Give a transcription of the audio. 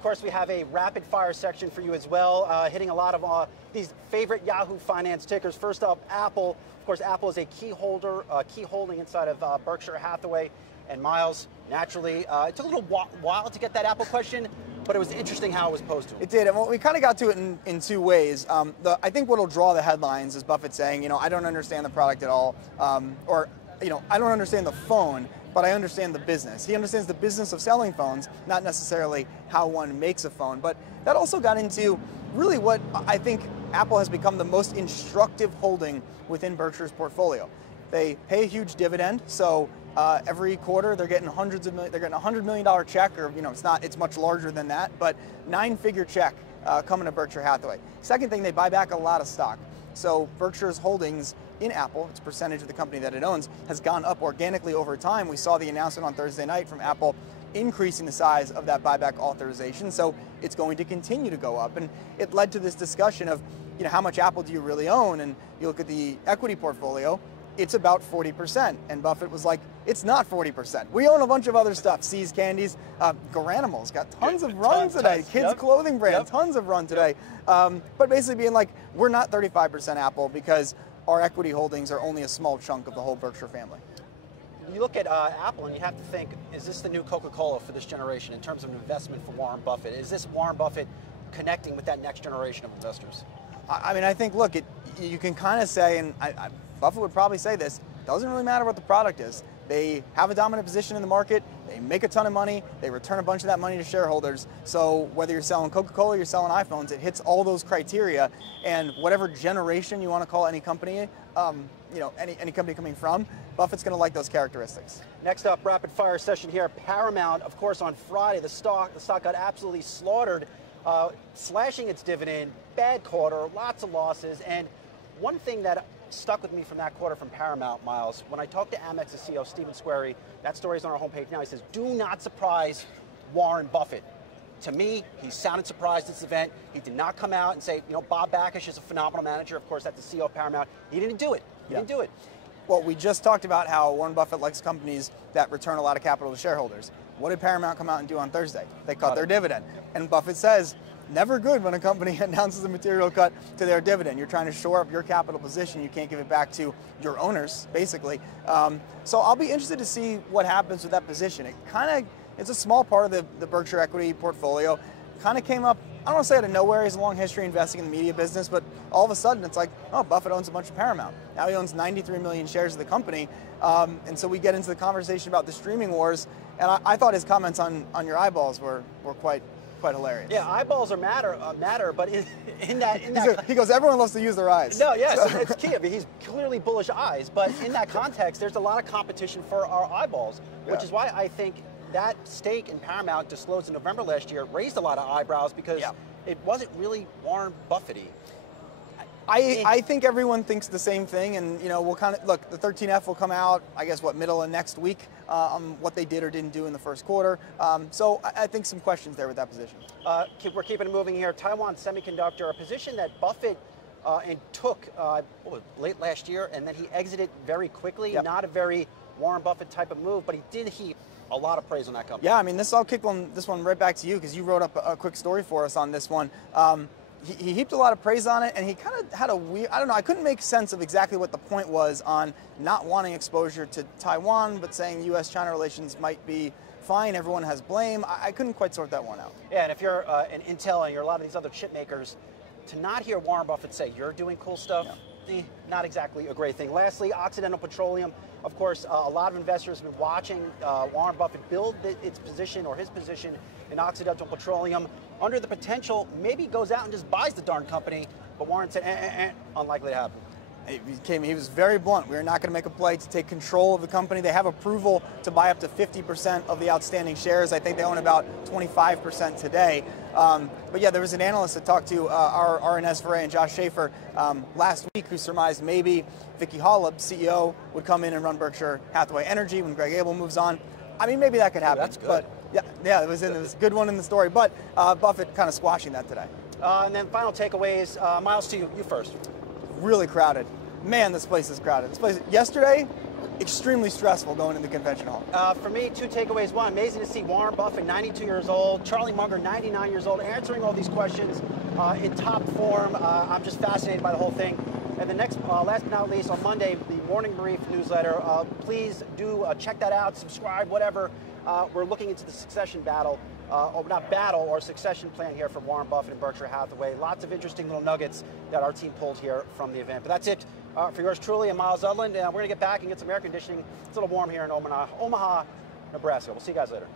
Of course, we have a rapid fire section for you as well, hitting a lot of these favorite Yahoo Finance tickers. First up, Apple. Of course, Apple is a key holding inside of Berkshire Hathaway. And Miles, naturally, it took a little while to get that Apple question, but it was interesting how it was posed to him. It did, and well, we kind of got to it in two ways. I think what'll draw the headlines is Buffett saying, I don't understand the product at all, or, I don't understand the phone, but I understand the business. He understands the business of selling phones, not necessarily how one makes a phone. But that also got into really what I think Apple has become the most instructive holding within Berkshire's portfolio. They pay a huge dividend, so every quarter they're getting they're getting a $100 million check, or it's much larger than that, but 9-figure check coming to Berkshire Hathaway. Second thing, they buy back a lot of stock. So Berkshire's holdings in Apple, its percentage of the company that it owns, has gone up organically over time. We saw the announcement on Thursday night from Apple increasing the size of that buyback authorization, so it's going to continue to go up. And it led to this discussion of, how much Apple do you really own? And you look at the equity portfolio, it's about 40%. And Buffett was like, it's not 40%. We own a bunch of other stuff, See's Candies. Garanimals got tons of run today. Kids clothing brand, tons of run today. But basically being like, we're not 35% Apple because our equity holdings are only a small chunk of the whole Berkshire family. You look at Apple and you have to think, is this the new Coca-Cola for this generation in terms of an investment for Warren Buffett? Is this Warren Buffett connecting with that next generation of investors? I think, look, you can kind of say, and Buffett would probably say this, it doesn't really matter what the product is. They have a dominant position in the market, they make a ton of money, they return a bunch of that money to shareholders. So whether you're selling Coca-Cola or you're selling iPhones, it hits all those criteria. And whatever generation you want to call any company, any company coming from, Buffett's going to like those characteristics. Next up, rapid fire session here. Paramount, of course, on Friday, the stock got absolutely slaughtered, slashing its dividend, bad quarter, lots of losses. And one thing that stuck with me from that quarter from Paramount, Miles, when I talked to Amex's CEO, Stephen Squeri, that story is on our homepage now, he says, do not surprise Warren Buffett. To me, he sounded surprised at this event. He did not come out and say, Bob Bakish is a phenomenal manager. Of course, that's the CEO of Paramount. He didn't do it. He didn't do it. Well, we just talked about how Warren Buffett likes companies that return a lot of capital to shareholders. What did Paramount come out and do on Thursday? They cut their dividend. And Buffett says, never good when a company announces a material cut to their dividend. You're trying to shore up your capital position. You can't give it back to your owners, basically. So I'll be interested to see what happens with that position. It's a small part of the Berkshire equity portfolio. Kind of came up, I don't want to say out of nowhere. He has a long history investing in the media business, but all of a sudden it's like, oh, Buffett owns a bunch of Paramount. Now he owns 93 million shares of the company. And so we get into the conversation about the streaming wars. And I thought his comments on your eyeballs were quite hilarious. Yeah, eyeballs are matter, but in that he goes, everyone loves to use their eyes. No, yes, so it's key. I mean, he's clearly bullish eyes, but in that context, there's a lot of competition for our eyeballs, which is why I think that stake in Paramount disclosed in November last year raised a lot of eyebrows because it wasn't really Warren Buffett-y. I think everyone thinks the same thing, and we'll kind of look. The 13F will come out, I guess, middle of next week on what they did or didn't do in the first quarter. So I think some questions there with that position. We're keeping it moving here. Taiwan Semiconductor, a position that Buffett took late last year, and then he exited very quickly. Not a very Warren Buffett type of move, but he did heap a lot of praise on that company. Yeah, I mean, I'll kick this one right back to you because you wrote up a quick story for us on this one. He heaped a lot of praise on it, and he kind of had a weird, I don't know, I couldn't make sense of exactly what the point was on not wanting exposure to Taiwan, but saying U.S.-China relations might be fine, everyone has blame. I couldn't quite sort that one out. Yeah, and if you're an Intel and you're a lot of these other chip makers, to not hear Warren Buffett say you're doing cool stuff, not exactly a great thing. Lastly, Occidental Petroleum. Of course, a lot of investors have been watching Warren Buffett build his position in Occidental Petroleum under the potential maybe goes out and just buys the darn company, but Warren said, unlikely to happen. He was very blunt. We are not going to make a play to take control of the company. They have approval to buy up to 50% of the outstanding shares. I think they own about 25% today. But yeah, there was an analyst that talked to our RNS Foray and Josh Schaefer last week who surmised maybe Vicky Hollub, CEO, would come in and run Berkshire Hathaway Energy when Greg Abel moves on. I mean, maybe that could happen. That's good. But yeah, it was a good one in the story. But Buffett kind of squashing that today. And then final takeaways. Miles, to you first. Really crowded. Man, this place is crowded. This place yesterday, extremely stressful going to the convention hall. For me, two takeaways. One, amazing to see Warren Buffett, 92 years old, Charlie Munger, 99 years old, answering all these questions in top form. I'm just fascinated by the whole thing. And the next, last but not least, on Monday, the Morning Brief newsletter. Please do check that out, subscribe, whatever. We're looking into the succession battle, or not battle, or succession plan here from Warren Buffett and Berkshire Hathaway. Lots of interesting little nuggets that our team pulled here from the event. But that's it for yours truly. I'm Miles Udland. We're going to get back and get some air conditioning. It's a little warm here in Omaha, Nebraska. We'll see you guys later.